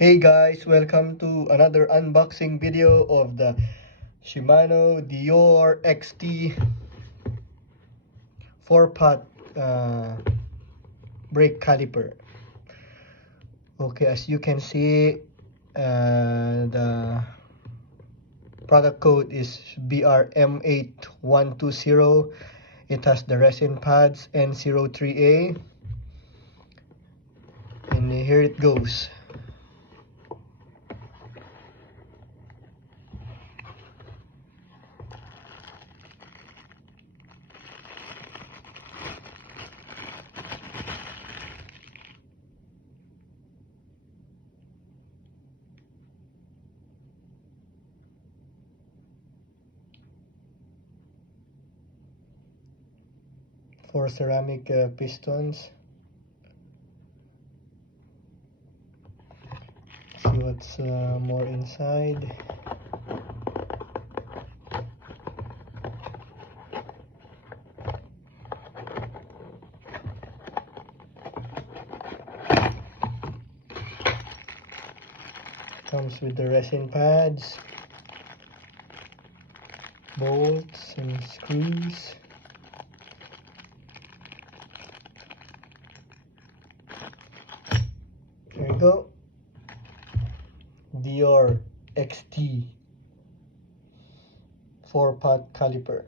Hey guys, welcome to another unboxing video of the Shimano Deore XT 4-pot brake caliper. Okay, as you can see, the product code is BR-M8120. It has the resin pads N03A, and here it goes. Four ceramic pistons. See what's more inside. Comes with the resin pads, bolts and screws. There you go. Deore XT 4-pot caliper.